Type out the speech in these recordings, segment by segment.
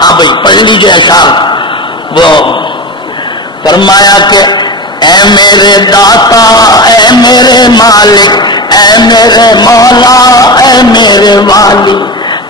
ہاں بھائی پڑھ لیجیے اشعار. وہ فرمایا کہ اے میرے داتا اے میرے مالک اے میرے مولا اے میرے والی،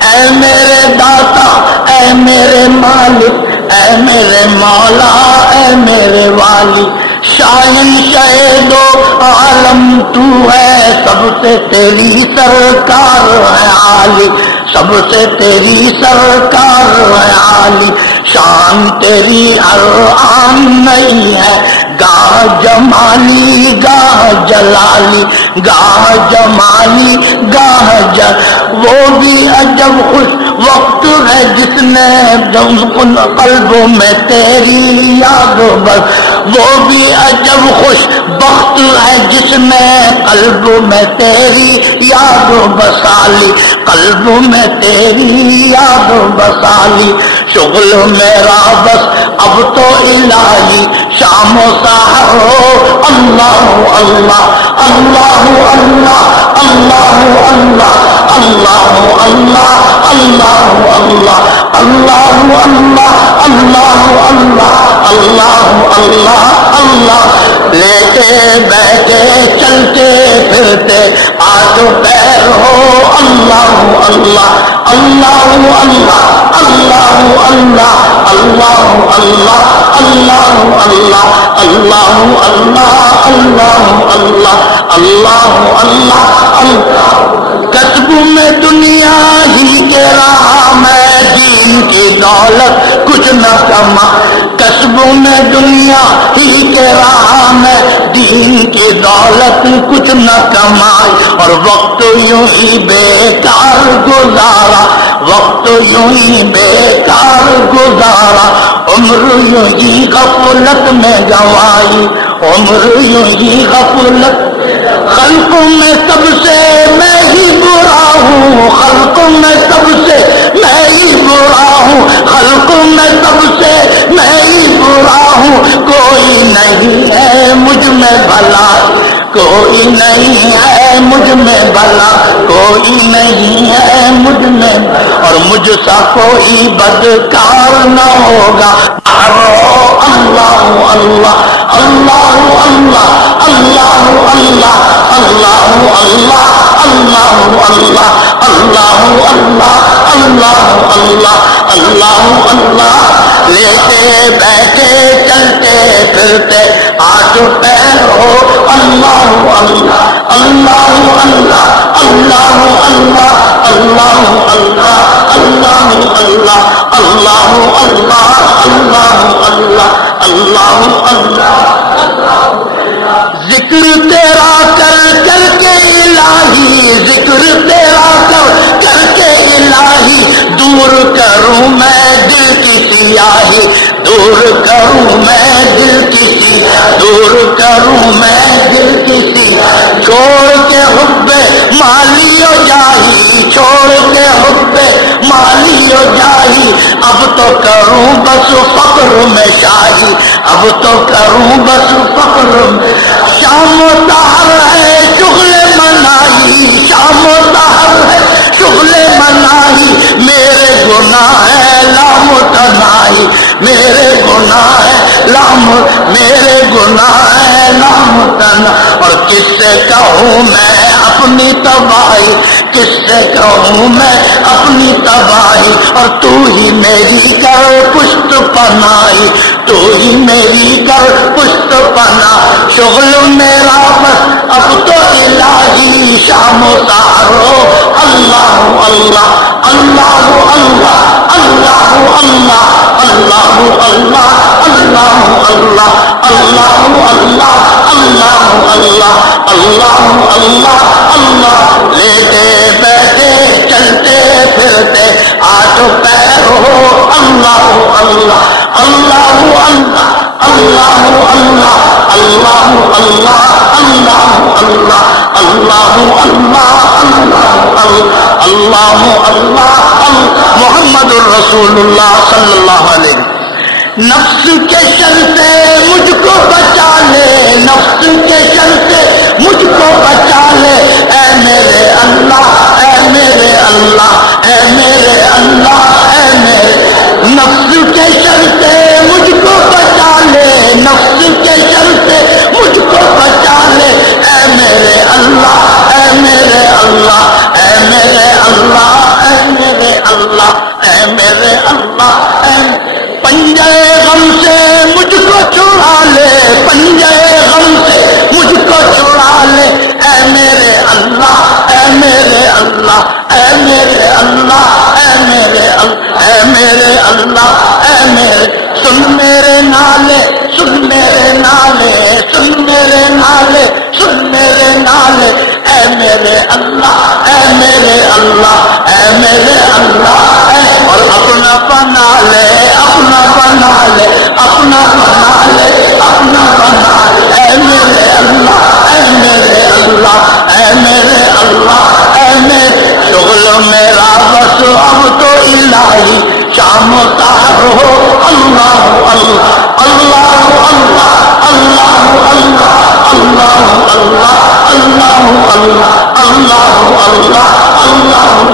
اے میرے داتا اے میرے مالک اے میرے مولا اے میرے والی، شاہنشاہ دو عالم تو ہے، سب سے تیری سرکار ہے عالی، سب سے تیری سرکار ہے عالی، شان تیری ہر آن نہیں ہے، گاہ جمالی گاہ جلالی، گاہ جمالی گاہ وہ بھی عجب خوش وقت ہے جس نے قلبوں میں تیری یاد بس، وہ بھی عجب خوش وقت ہے جس نے قلبوں میں تیری یاد بسالی، قلبوں میں تیری یاد بسالی، شغل میرا بس اب تو الہی شام و سحر ہو، اللہ اللہ اللہ اللہ اللہ اللہ اللہ اللہ اللہ اللہ اللہ اللہ اللہ اللہ اللہ اللہ، لیٹے بیٹھے چلتے پھرتے آج پیر ہو، اللہ اللہ اللہ اللہ اللہ اللہ اللہ اللہ اللہ اللہ اللہ اللہ اللہ اللہ اللہ اللہ، کسب میں دنیا ہی کے راہ میں دین کی دولت کچھ نہ کما، کسب میں دنیا ہی کے راہ میں دین کی دولت کچھ نہ کمائی، اور وقت یوں ہی بیکار گزارا، وقت یوں ہی بیکار گزارا، عمر یوں ہی غفلت میں گنوائی، عمر یوں ہی غفلت، خلق میں سب سے میں ہی برا ہوں، خلق میں سب سے میں ہی برا ہوں، خلق میں سب سے میں ہی برا ہوں، کوئی نہیں ہے مجھ میں بھلا، کوئی نہیں ہے مجھ میں بھلا، کوئی نہیں ہے مجھ میں، اور مجھ سا کوئی بدکار نہ ہوگا، اللہ اللہ اللہ اللہ اللہ اللہ اللہ اللہ اللہ اللہ اللہ اللہ اللہ اللہ اللہ، لیٹے بیٹھے چلتے پھرتے آج پیر ہو، اللہ اللہ اللہ اللہ اللہ اللہ اللہ اللہ اللہ اللہ اللہ اللہ اللہ اللہ اللہ، ذکر تیرا کر کر کے الہی، ذکر تیرا کر کر کے الہی، دور کروں میں دل کی سیاہی، دور کروں میں دل کی سیاہی، دور کروں میں دل کی سیاہی، چھوڑ کے حب مالی و جاہی، چھوڑ کے حب مالی و جاہی، اب تو کروں بس فقر میں شاہی، اب تو کروں بس فقر میں، شام و سحر ہے شغل منائی، شام و سحر ہے شغل منائی، میرے گناہ ہے لامتناہی، میرے گناہ ہے میرے گناہ ہے لامتناہی، اور کس سے کہوں میں اپنی تباہی، کس سے کہوں میں اپنی تباہی، اور تو ہی میری کر پشت پناہی، تو ہی میری کر پشت پناہ، شغل میرا بس اب تو الہی شام و سحر ہو، اللہ اللہ اللہ اللہ اللہ اللہ اللہ اللہ اللہ اللہ اللہ اللہ اللہ اللہ اللہ اللہ اللہ، لیٹے بیٹھے چلتے پھرتے آج پیر ہو، اللہ اللہ اللہ اللہ اللہ اللہ اللہ اللہ اللہ اللہ اللہ اللہ اللہ محمد الرسول اللہ صلی اللہ علیہ وسلم، نفس کے شر سے مجھ کو بچا لے، نفس کے شر سے مجھ کو بچا لے، اے میرے اللہ اے میرے اللہ اے میرے اللہ اے میرے، اللہ اے میرے اللہ اے میرے اللہ اے میرے اللہ اے پنجے غم سے مجھ کو چھڑا لے پنجے غم سے مجھ کو چھڑا لے اے میرے اللہ اے میرے اللہ اے میرے اللہ اے میرے اللہ اے میرے اللہ اے میرے سن میرے نالے سن میرے نالے سن میرے نالے سن میرے نالے اے میرے اللہ اے میرے اللہ اے میرے اللہ اور اپنا بنا لے اپنا بنا لے اپنا بنا لے اپنا بنا لے اے میرے اللہ اے میرے اللہ اے میرے اللہ اے میرے شغل میرا بس اب تو الہی شام و سحر ہو اللہ اللہ اللہ اللہ اللہ اللہ اللہ اللہ اللہ اللہ اللہ اللہ اللہ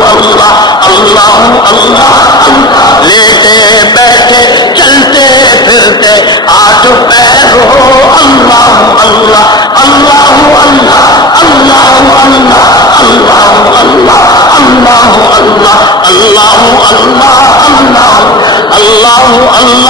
اللہ اللہ لیٹے بیٹھے چلتے پھرتے آج پیر ہو اللہ اللہ اللہ اللہ اللہ اللہ اللہ اللہ اللہ اللہ اللہ اللہ اللہ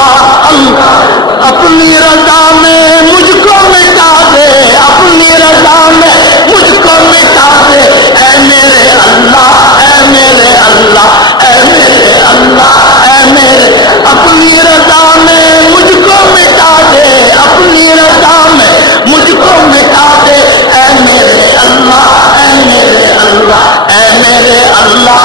اللہ اپنی رضا میں مجھ کو مٹا دے اپنی رضا میں مجھ کو مٹا دے اے میرے اللہ اے میرے اللہ اے میرے اللہ اے میرے اپنی رضا میں مجھ کو مٹا دے اپنی رضا میں مجھ کو مٹا دے اے میرے اللہ اے میرے اللہ اے میرے اللہ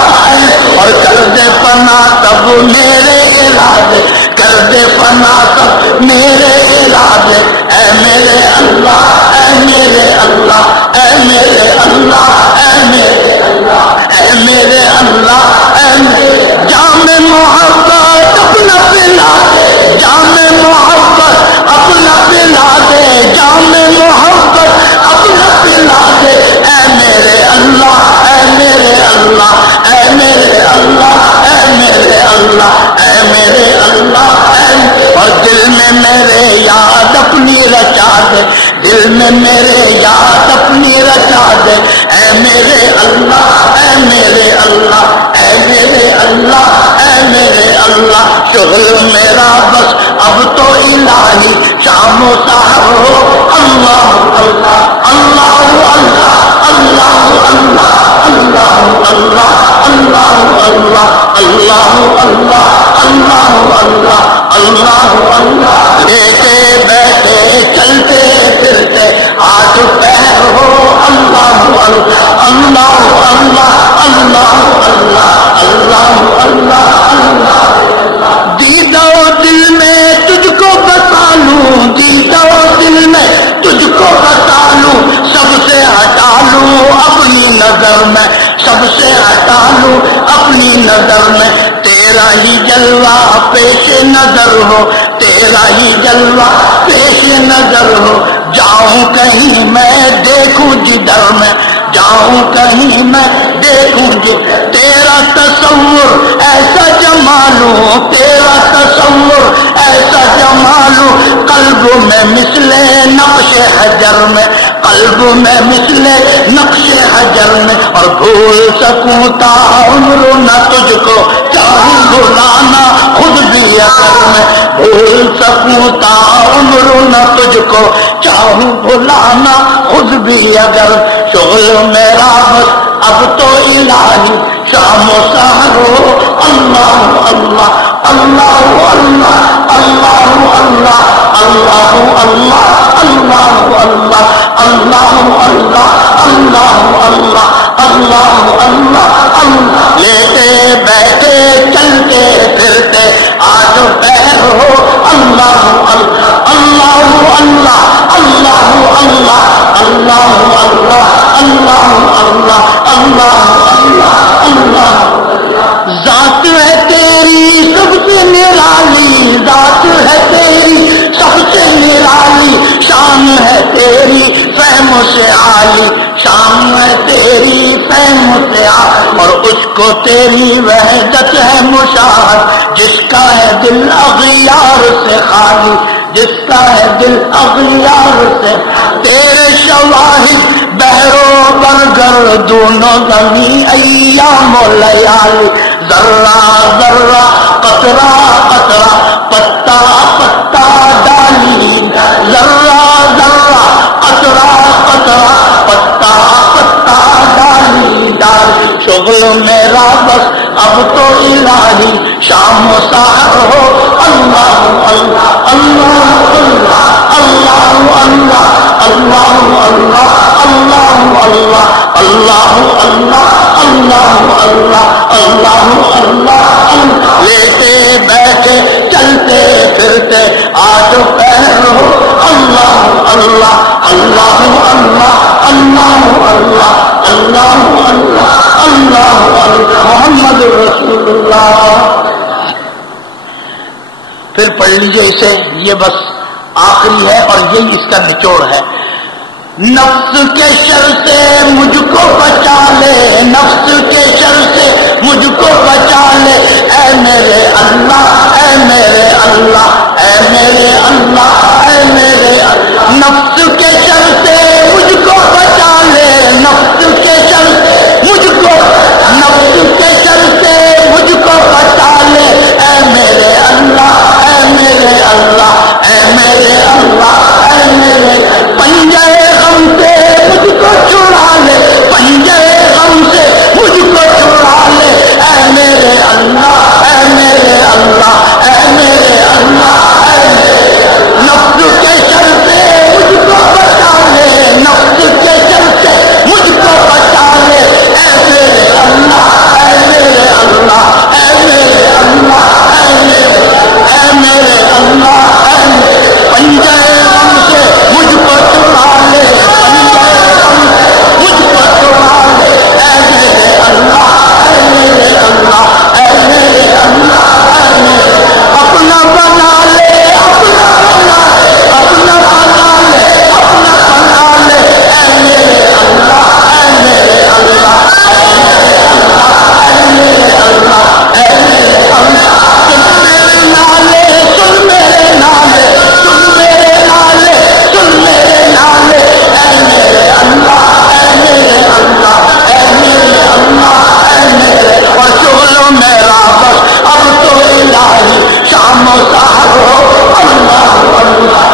اور کر دے پناہ تب میرے ارادے کر دے پناہ تب میرے ارادے اے میرے اللہ اے میرے اللہ اے میرے اللہ اے میرے اللہ اے میرے اللہ اے میرے جام محبت اپنا پلا دے جام محبت اپنا پلا دے جام محبت اپنا پلا دے اے میرے اللہ اے میرے اللہ اے میرے اللہ اے میرے اللہ اے میرے اللہ اور دل میں میرے یاد اپنی رچا دے دل میں میرے یاد اپنی رچا دے اے میرے اللہ اے میرے اللہ اے میرے اللہ اے میرے اللہ شغل میرا بس اب تو الہی شام و سحر ہو اللہ اللہ اللہ اللہ اللہ اللہ اللہ اللہ اللہ اللہ اللہ اللہ اللہ اللہ اللہ اللہ لیٹے بیٹھے چلتے پھرتے آج پیر ہو اللہ اللہ اللہ اللہ اللہ اللہ اللہ اللہ اللہ دیدہ دل میں تجھ کو بتا لوں دیدہ دل میں تجھ کو بتا لوں سب سے ہٹا لوں اپنی نظر میں سب سے ہٹا لوں اپنی نظر میں تیرا ہی جلوہ پیش نظر ہو تیرا ہی جلوہ پیش نظر ہو جاؤں کہیں میں دیکھوں جدھر میں جاؤں کہیں میں دیکھوں جدھر تیرا تصور ایسا جمالو تیرا تصور ایسا جمالو قلب میں مثل نقش حجر میں قلب میں مثل نقش حجر میں اور بھول سکوں تا عمر نہ تجھ کو چاہوں بھلانا خود بھی اگر میں بھول سکوں تا عمر نہ تجھ کو چاہوں بھلانا خود بھی اگر شغل میرا بس اب تو الہی شام و سحر ہو اللہ اللہ اللہ اللہ اللہ اللہ اللہ اللہ اللہ اللہ اللہ اللہ اللہ اللہ اللہ اللہ اللہ لیٹے بیٹھے چلتے پھرتے آج پیر ہو اللہ اللہ اللہ اللہ اللہ اللہ اللہ اللہ اللہ اللہ اللہ اللہ ذات ہے تیری سب سے نرالی ذات ہے تیری سب سے نرالی شان ہے تیری فہم سے عالی شان ہے تیری فہم سے عالی اور اس کو تیری وحدت ہے مشاہد جس کا ہے دل اغیار سے خالی جس کا ہے دل اغیار سے، تیرے شواہد بحروں برگر دونوں زمین ایام و لیالی، ذرہ ذرہ قطرہ قطرہ پتا پتا ڈالی، ذرہ ذرہ قطرہ قطرہ پتا پتا ڈالی ڈالی، شغل میرا بس اب تو الہی شام و سحر ہو، اللہ اللہ اللہ اللہ اللہ اللہ اللہ اللہ اللہ اللہ اللہ اللہ اللہ اللہ اللہ، لیتے بیٹھے چلتے پھرتے آج پہر ہو، اللہ اللہ اللہ اللہ اللہ اللہ اللہ اللہ اللہ محمد رسول اللہ۔ پھر پڑھ لیجئے اسے، یہ بس آخری ہے اور یہی اس کا نچوڑ ہے۔ نفس کے شر سے مجھ کو بچا لے، نفس کے شر سے مجھ کو بچا لے، اے میرے اللہ اے میرے اللہ اے میرے اللہ اے میرے اللہ، نفس کے شر سے مجھ کو بچا لے، نفس کے شر سے مجھ کو، نفس کے شر سے مجھ کو بچا لے، اے میرے اللہ اے میرے اللہ اے میرے اللہ اے میرے، پنجے غم سے مجھ کو چھڑا لے، پنجے غم سے مجھ کو چھڑا لے، اے میرے اللہ اے میرے اللہ اے میرے اللہ اے میرے، نفس کے شر سے مجھ کو بچا لے، نفس کے شر سے مجھ کو بچا لے، اے میرے اللہ اے میرے اللہ اے میرے اللہ اے میرے، اے میرے اللہ اے میرے، پنجے غم سے مجھ کو چھڑا لے، پنجے غم سے مجھ کو چھڑا لے، اے میرے اللہ اے میرے اللہ اے میرے اللہ اے میرے، اپنا بنا لے اپنا بنا لے اپنا بنا لے اپنا بنا لے، اے میرے اللہ اے میرے اللہ اے میرے اللہ اے میرے اللہ اے میرے اللہ، سن میرے نالے سن میرے نالے سن میرے نالے سن میرے نالے، اے میرے اللہ اے میرے اللہ اے میرے اللہ اے میرے، اور شغل میرا بس اب تو الہی شام و سحر ہو، اللہ اللہ